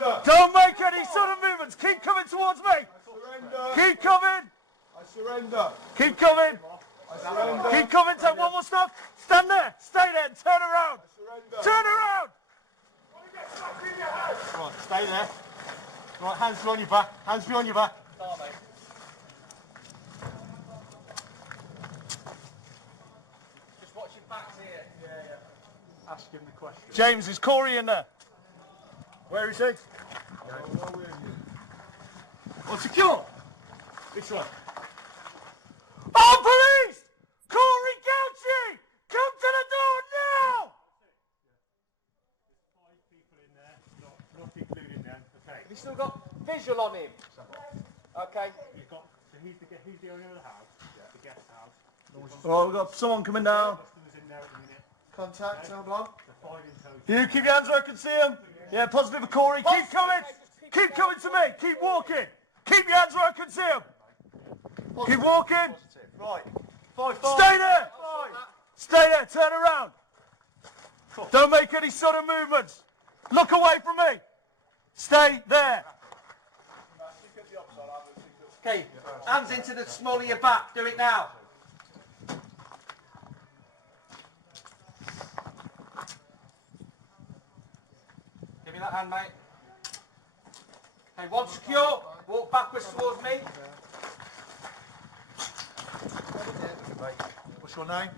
surrender. Don't make any sudden movements. Keep coming towards me. Surrender. Keep coming. I surrender. Keep coming. I surrender. Keep coming. Take one more stop. Stand there. Stay there and turn around. Surrender. Turn around. Right, stay there. Right, hands behind your back. Hands behind your back. Just watch your backs here. Yeah. Ask him the question. James, is Corey in there? Where is he? Well, secure. This one. Oh, police! Corey Gauci! Come to the door now! There's 5 people in there, not including them. Okay. Have you still got visual on him? Okay. You've got. So he's the owner of the house. Yeah. The guest house. Oh, we've got someone coming down. Customers in there at the minute. Contact, hold on. The 5 in total. You keep your hands where I can see him. Yeah, positive for Corey. Keep coming. Keep coming to me. Keep walking. Keep your hands where I can see him. Keep walking. Right. Stay there. Stay there. Turn around. Don't make any sudden movements. Look away from me. Stay there. Okay. Hands into the small of your back. Do it now. Give me that hand, mate. Okay, one secure. Walk backwards towards me. What's your name?